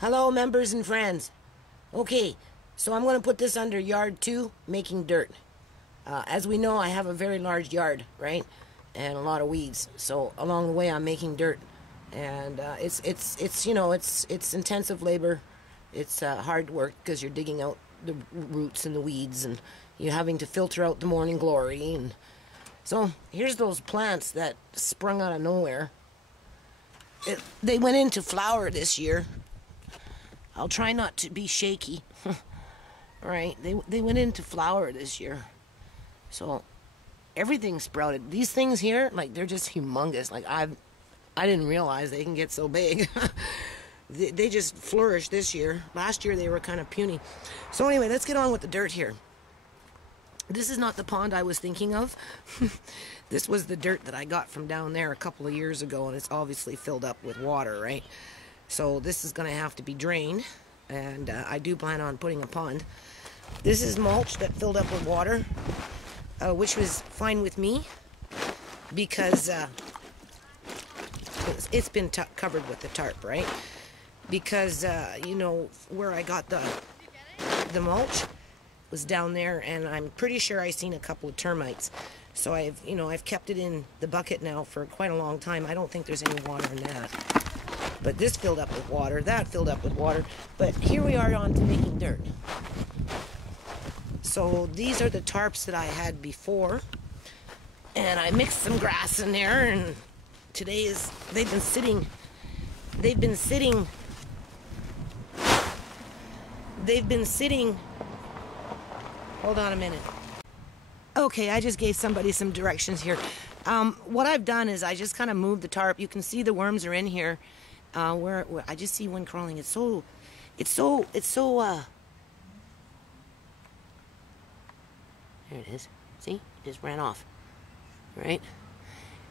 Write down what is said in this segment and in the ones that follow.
Hello, members and friends. Okay, so I'm going to put this under yard 2, making dirt. As we know, I have a very large yard, right? And a lot of weeds. So along the way, I'm making dirt, and it's intensive labor. It's hard work because you're digging out the roots and the weeds, and you're having to filter out the morning glory. And so here's those plants that sprung out of nowhere. They went into flower this year. I'll try not to be shaky. Alright, they went into flower this year. So everything sprouted. These things here, like, they're just humongous. Like, I didn't realize they can get so big. They just flourished this year. Last year they were kind of puny. So anyway, let's get on with the dirt here. This is not the pond I was thinking of. This was the dirt that I got from down there a couple of years ago, and it's obviously filled up with water, right? So this is going to have to be drained, and I do plan on putting a pond. This is mulch that filled up with water, which was fine with me because it's been covered with the tarp, right? Because, you know, where I got the mulch was down there, and I'm pretty sure I seen a couple of termites. So I've kept it in the bucket now for quite a long time. I don't think there's any water in that. But this filled up with water, that filled up with water. But here we are on to making dirt. So these are the tarps that I had before. And I mixed some grass in there, and today they've been sitting, hold on a minute. Okay, I just gave somebody some directions here. What I've done is I just kind of moved the tarp. You can see the worms are in here. Where I just see one crawling. It's so there it is. See? It just ran off. Right?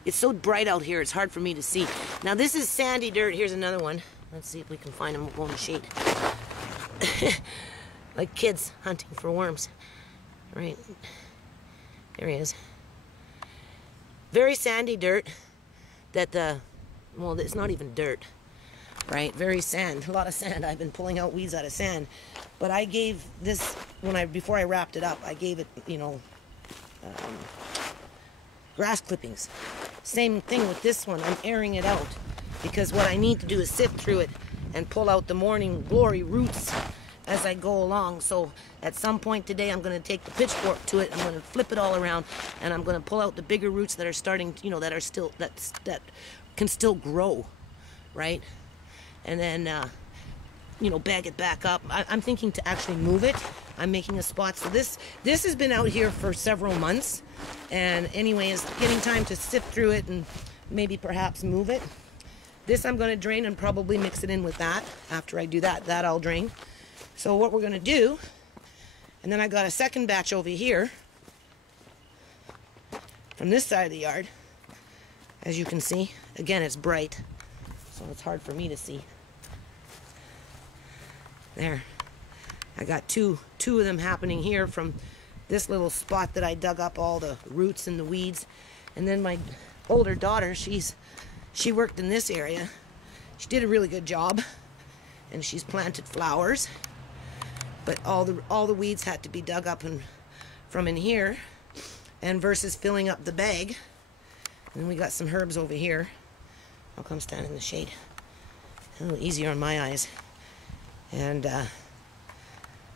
It's so bright out here, it's hard for me to see. Now this is sandy dirt. Here's another one. Let's see if we can find him. We'll go in the shade. Like kids hunting for worms. Right? There he is. Very sandy dirt that well, it's not even dirt. Right, very sand, a lot of sand. I've been pulling out weeds out of sand, but I gave this before I wrapped it up. I gave it, grass clippings. Same thing with this one. I'm airing it out because what I need to do is sift through it and pull out the morning glory roots as I go along. So at some point today, I'm going to take the pitchfork to it. I'm going to flip it all around, and I'm going to pull out the bigger roots that are starting, that can still grow, right? And then, bag it back up. I'm thinking to actually move it. I'm making a spot. So this has been out here for several months. And anyway, it's getting time to sift through it and maybe perhaps move it. This I'm going to drain and probably mix it in with that. After I do that I'll drain. So what we're going to do, and then I got a second batch over here from this side of the yard. As you can see, again, it's bright, so it's hard for me to see. There. I got two of them happening here from this little spot that I dug up all the roots and the weeds. And then my older daughter, she worked in this area. She did a really good job, and she's planted flowers. But all the weeds had to be dug up from in here, and versus filling up the bag. And then we got some herbs over here. I'll come stand in the shade. A little easier on my eyes. And,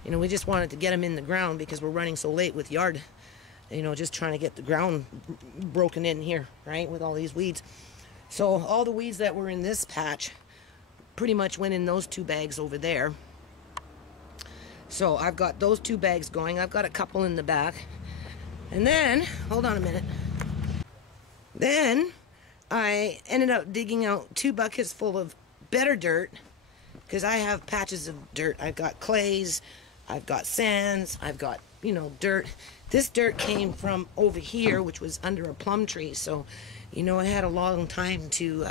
we just wanted to get them in the ground because we're running so late with yard. Just trying to get the ground broken in here, right, with all these weeds. So all the weeds that were in this patch pretty much went in those 2 bags over there. So I've got those 2 bags going. I've got a couple in the back. And then, hold on a minute. Then I ended up digging out 2 buckets full of better dirt because I have patches of dirt. I've got clays, I've got sands, I've got, dirt. This dirt came from over here, which was under a plum tree. So, it had a long time to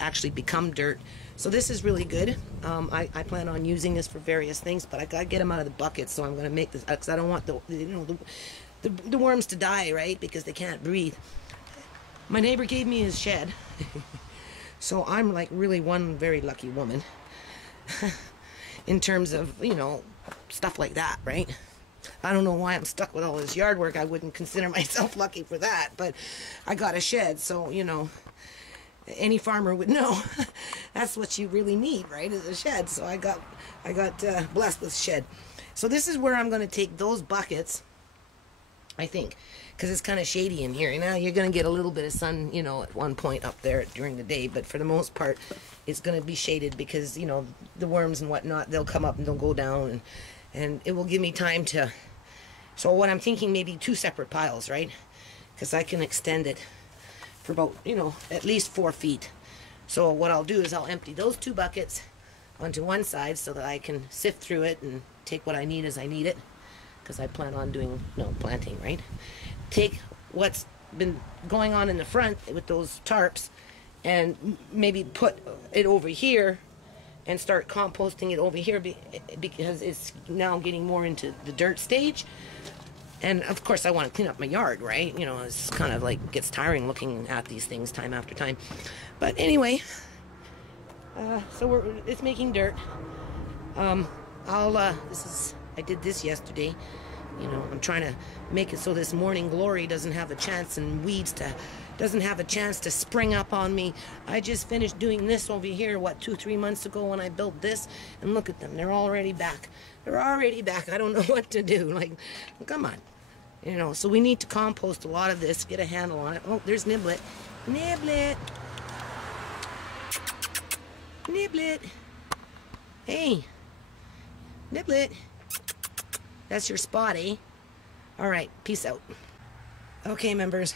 actually become dirt. So this is really good. I plan on using this for various things, but I gotta get them out of the bucket. So I'm going to make this because I don't want the worms to die, right? Because they can't breathe. My neighbor gave me his shed. So I'm like really one very lucky woman. in terms of, you know, stuff like that, right? I don't know why I'm stuck with all this yard work. I wouldn't consider myself lucky for that, but I got a shed, so, you know, any farmer would know that's what you really need, right, is a shed. So I got blessed with shed. So this is where I'm going to take those buckets, I think, because it's kind of shady in here. Now you're going to get a little bit of sun, you know, at one point up there during the day, but for the most part, it's going to be shaded because, you know, the worms and whatnot, they'll come up and they'll go down, and it will give me time to. So what I'm thinking, maybe 2 separate piles, right? Because I can extend it for about, you know, at least 4 feet. So what I'll do is I'll empty those 2 buckets onto one side so that I can sift through it and take what I need as I need it, because I plan on doing, planting, right? Take what's been going on in the front with those tarps and maybe put it over here and start composting it over here because it's now getting more into the dirt stage. And of course I want to clean up my yard, right? You know, it's kind of like gets tiring looking at these things time after time. But anyway, so it's making dirt. I did this yesterday. You know, I'm trying to make it so this morning glory doesn't have a chance, and weeds doesn't have a chance to spring up on me. I just finished doing this over here, 2-3 months ago when I built this, and look at them, they're already back. They're already back. I don't know what to do. Like, come on. You know, so we need to compost a lot of this, get a handle on it. Oh, there's Niblet. Niblet. Niblet. Hey. Niblet. That's your spot, eh? Alright, peace out. Okay, members.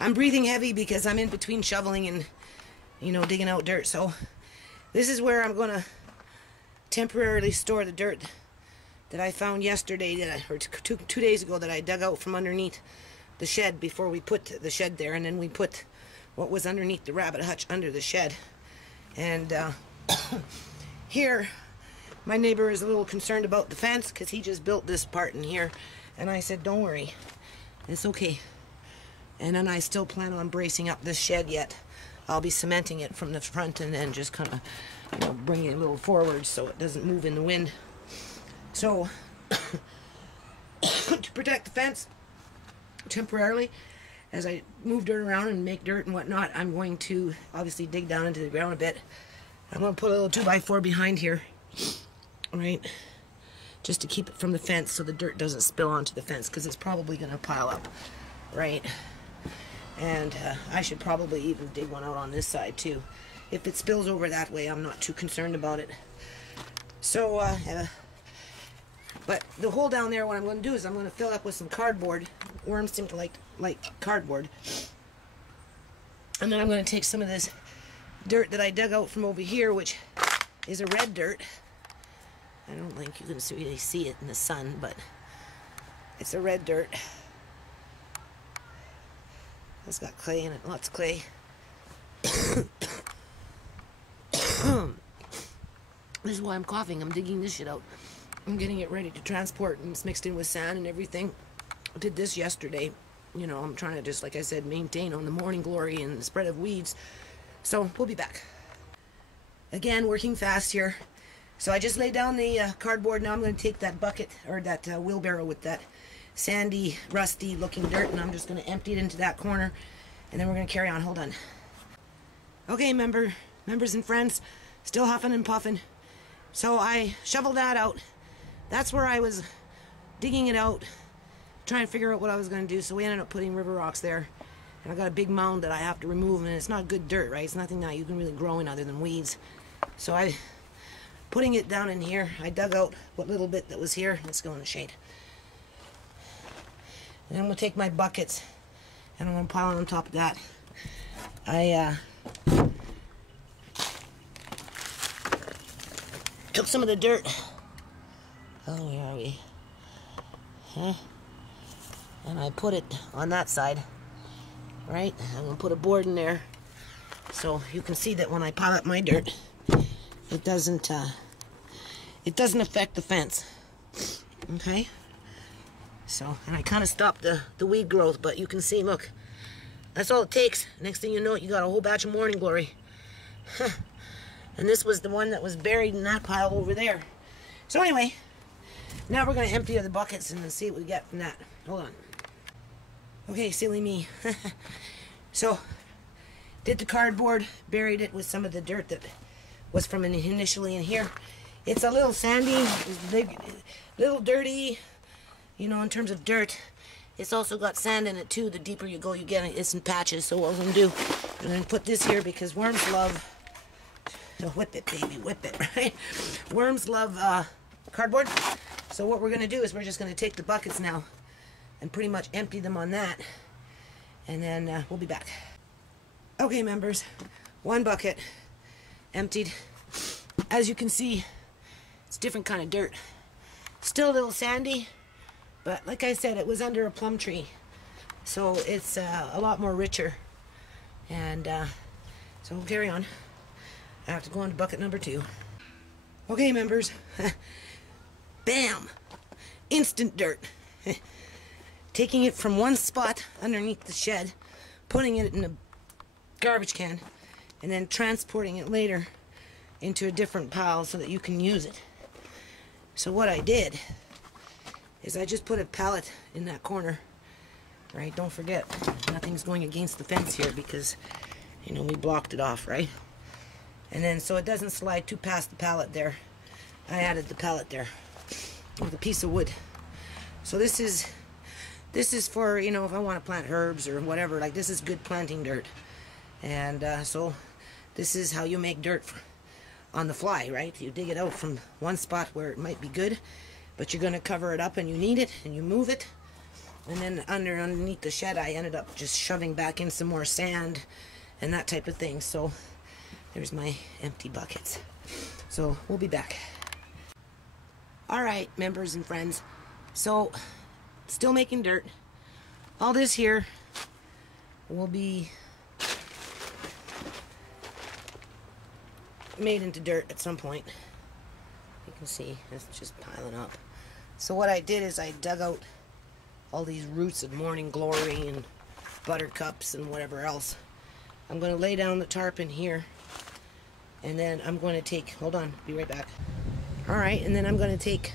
I'm breathing heavy because I'm in between shoveling and, you know, digging out dirt. So, this is where I'm going to temporarily store the dirt that I found yesterday, or 2 days ago, that I dug out from underneath the shed before we put the shed there. And then we put what was underneath the rabbit hutch under the shed. And here, my neighbor is a little concerned about the fence because he just built this part in here. And I said, don't worry, it's okay. And then I still plan on bracing up this shed yet. I'll be cementing it from the front and then just kind of, you know, bringing it a little forward so it doesn't move in the wind. So, to protect the fence temporarily, as I move dirt around and make dirt and whatnot, I'm going to obviously dig down into the ground a bit. I'm going to put a little 2x4 behind here. Right, just to keep it from the fence so the dirt doesn't spill onto the fence, because it's probably going to pile up, right? And I should probably even dig one out on this side too. If it spills over that way, I'm not too concerned about it. So, but the hole down there, what I'm going to do is I'm going to fill up with some cardboard. Worms seem to like cardboard. And then I'm going to take some of this dirt that I dug out from over here, which is a red dirt. I don't think you can really see it in the sun, but it's a red dirt. It's got clay in it, lots of clay. This is why I'm coughing. I'm digging this shit out. I'm getting it ready to transport, and it's mixed in with sand and everything. I did this yesterday. You know, I'm trying to just, like I said, maintain on the morning glory and the spread of weeds. So, we'll be back. Again, working fast here. So I just laid down the cardboard. Now I'm going to take that bucket, or that wheelbarrow with that sandy, rusty looking dirt, and I'm just going to empty it into that corner, and then we're going to carry on. Hold on. Okay, members and friends, still huffing and puffing. So I shoveled that out. That's where I was digging it out, trying to figure out what I was going to do. So we ended up putting river rocks there, and I got a big mound that I have to remove, and it's not good dirt, right? It's nothing that you can really grow in other than weeds. So putting it down in here, I dug out what little bit that was here. Let's go in the shade. And I'm going to take my buckets, and I'm going to pile on top of that. I took some of the dirt. Oh, where are we? Huh? And I put it on that side. Right? I'm going to put a board in there so you can see that when I pile up my dirt, it doesn't affect the fence. Okay? So, and I kind of stopped the weed growth, but you can see, look, that's all it takes. Next thing you know, you got a whole batch of morning glory. And this was the one that was buried in that pile over there. So anyway, now we're going to empty the buckets and see what we get from that. Hold on. Okay, silly me. So, did the cardboard, buried it with some of the dirt that was from initially in here. It's a little sandy, a little dirty, you know, in terms of dirt. It's also got sand in it too. The deeper you go, you get it. It's in patches. So what I'm going to do, I'm going to put this here because worms love, whip it, baby, whip it, right? Worms love cardboard. So what we're going to do is we're just going to take the buckets now and pretty much empty them on that. And then we'll be back. Okay, members, one bucket emptied. As you can see, it's different kind of dirt. Still a little sandy, but like I said, it was under a plum tree. So it's a lot more richer. And so we'll carry on. I have to go on to bucket number 2. Okay, members. Bam! Instant dirt. Taking it from one spot underneath the shed, putting it in a garbage can, and then transporting it later into a different pile so that you can use it. So what I did is I just put a pallet in that corner, right? Don't forget, nothing's going against the fence here because, you know, we blocked it off, right? And then so it doesn't slide too past the pallet there, I added the pallet there with a piece of wood. So this is for, you know, if I want to plant herbs or whatever, like this is good planting dirt. And so this is how you make dirt on the fly, right? You dig it out from one spot where it might be good, but you're going to cover it up and you need it and you move it. And then underneath the shed, I ended up just shoving back in some more sand and that type of thing. So there's my empty buckets. So we'll be back. All right, members and friends. So still making dirt. All this here will be made into dirt at some point. You can see it's just piling up. So what I did is I dug out all these roots of morning glory and buttercups and whatever else. I'm going to lay down the tarp in here, and then I'm going to take, hold on, be right back. Alright, and then I'm going to take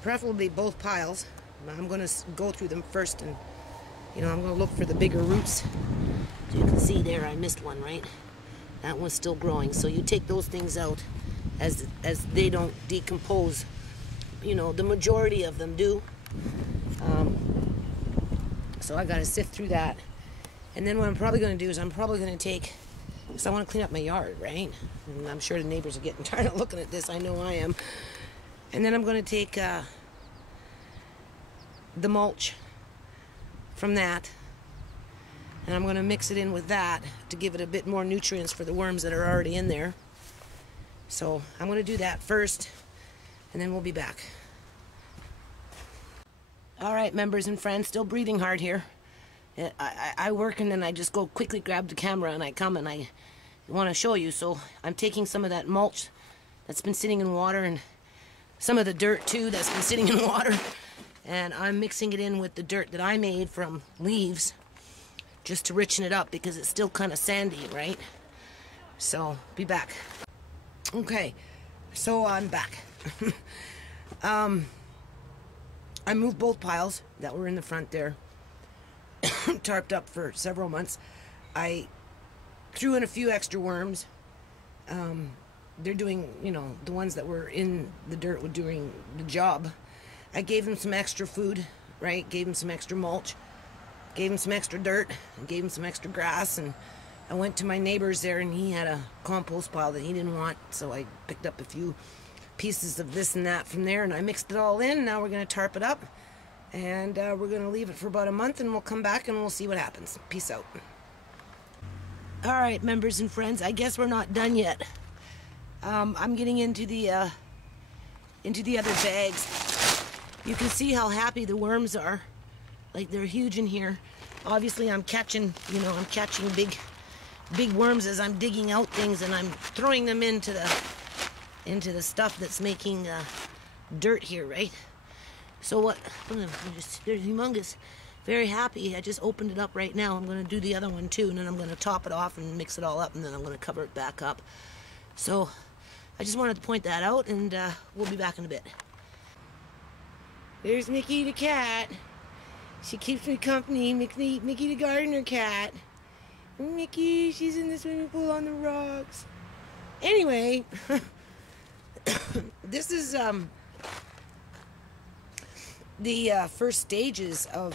preferably both piles. I'm going to go through them first, and you know, I'm going to look for the bigger roots. So you can see there I missed one, right? That one's still growing. So you take those things out as they don't decompose. You know, the majority of them do. So I got to sift through that. And then what I'm probably going to do is I'm probably going to take, because I want to clean up my yard, right? And I'm sure the neighbors are getting tired of looking at this. I know I am. And then I'm going to take the mulch from that, and I'm going to mix it in with that to give it a bit more nutrients for the worms that are already in there. So I'm going to do that first, and then we'll be back. All right, members and friends, still breathing hard here. I work and then I just go quickly grab the camera and I come and I want to show you. So I'm taking some of that mulch that's been sitting in water and some of the dirt too that's been sitting in water, and I'm mixing it in with the dirt that I made from leaves just to richen it up because it's still kind of sandy, right? So be back. Okay, so I'm back. I moved both piles that were in the front there, tarped up for several months. I threw in a few extra worms. They're doing, you know, the ones that were in the dirt were doing the job. I gave them some extra food, right? Gave them some extra mulch, gave them some extra dirt, and gave them some extra grass. And I went to my neighbor's there, and he had a compost pile that he didn't want, so I picked up a few pieces of this and that from there, and I mixed it all in. Now we're going to tarp it up, and we're going to leave it for about a month, and we'll come back and we'll see what happens. Peace out. All right, members and friends, I guess we're not done yet. I'm getting into the other bags. You can see how happy the worms are. Like, they're huge in here. Obviously, I'm catching, you know, I'm catching big worms as I'm digging out things, and I'm throwing them into the stuff that's making dirt here, right? So what? They're humongous. Very happy. I just opened it up right now. I'm going to do the other one too, and then I'm going to top it off and mix it all up, and then I'm going to cover it back up. So I just wanted to point that out, and we'll be back in a bit. There's Mickey the cat. She keeps me company. Mickey the gardener cat. Mickey, she's in the swimming pool on the rocks. Anyway, this is the first stages of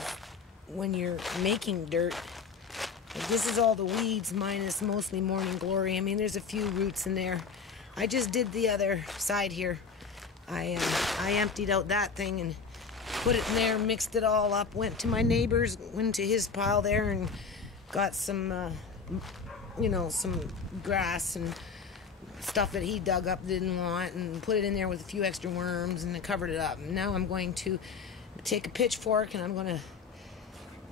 when you're making dirt. This is all the weeds minus mostly morning glory. I mean, there's a few roots in there. I just did the other side here. I emptied out that thing and put it in there, mixed it all up, went to my neighbor's, went to his pile there and got some, some grass and stuff that he dug up, didn't want, and put it in there with a few extra worms, and I covered it up. And now I'm going to take a pitchfork and I'm going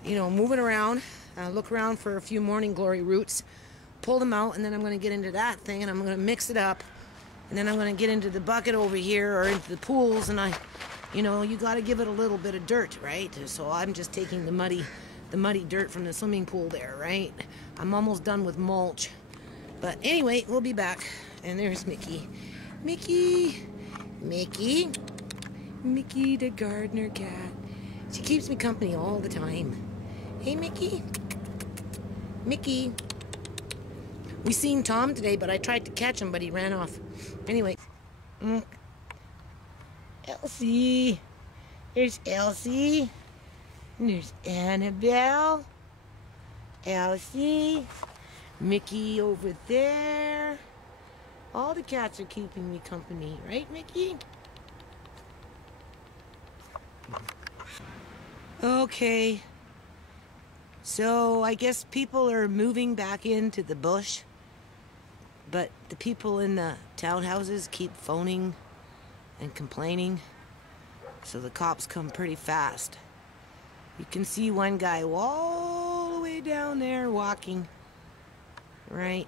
to, move it around, look around for a few morning glory roots, pull them out, and then I'm going to get into that thing and I'm going to mix it up, and then I'm going to get into the bucket over here or into the pools, and you got to give it a little bit of dirt, right? So I'm just taking the muddy dirt from the swimming pool there, right? I'm almost done with mulch. But anyway, we'll be back. And there's Mickey. Mickey the gardener cat. She keeps me company all the time. Hey, Mickey. We seen Tom today, but I tried to catch him, but he ran off. Anyway. Elsie. There's Elsie. And there's Annabelle. Elsie. Mickey over there. All the cats are keeping me company, right, Mickey? Okay. So I guess people are moving back into the bush, but the people in the townhouses keep phoning and complaining, so the cops come pretty fast. You can see one guy all the way down there walking, right?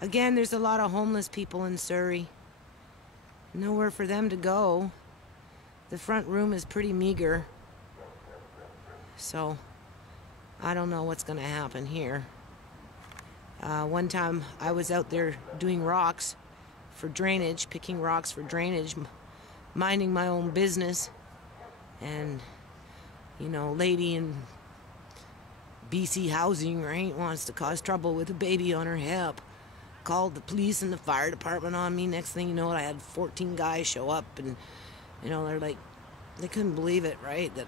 Again, there's a lot of homeless people in Surrey. Nowhere for them to go. The front room is pretty meager. So, I don't know what's going to happen here. One time I was out there doing rocks for drainage, picking rocks for drainage, minding my own business. And, lady in BC housing, right, wants to cause trouble with a baby on her hip. Called the police and the fire department on me. Next thing you know, I had 14 guys show up, and they're like, they couldn't believe it, right? That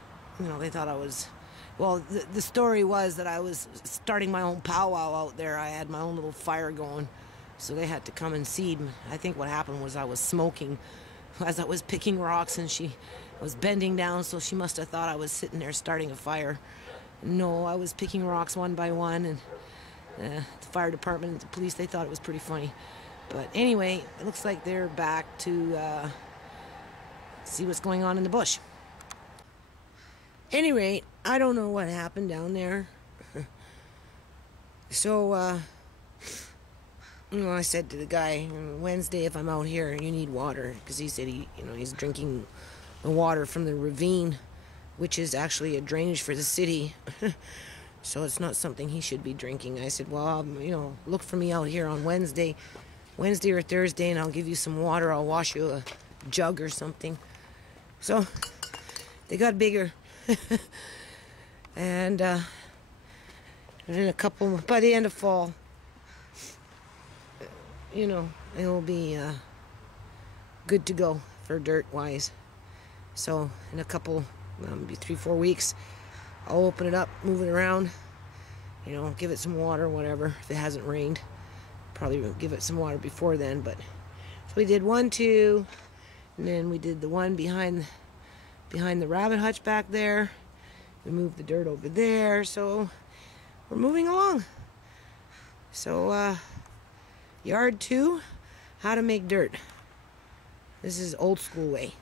they thought I was, well, the story was that I was starting my own powwow out there. I had my own little fire going, so they had to come and see. I think what happened was I was smoking as I was picking rocks, and she was bending down, so she must have thought I was sitting there starting a fire. No, I was picking rocks one by one, and the fire department and the police, they thought it was pretty funny. But anyway, it looks like they're back to see what's going on in the bush. Anyway, I don't know what happened down there. So, I said to the guy, Wednesday, if I'm out here, you need water. Because he said he's drinking the water from the ravine, which is actually a drainage for the city. So it's not something he should be drinking. I said, well, look for me out here on Wednesday or Thursday, and I'll give you some water. I'll wash you a jug or something. So they got bigger. And in by the end of fall, it will be good to go for dirt-wise. So in a couple, maybe 3-4 weeks, I'll open it up, move it around, give it some water, whatever, if it hasn't rained. Probably won't give it some water before then, but so we did 1, 2, and then we did the one behind the rabbit hutch back there. We moved the dirt over there, so we're moving along. So yard 2, how to make dirt. This is old school way.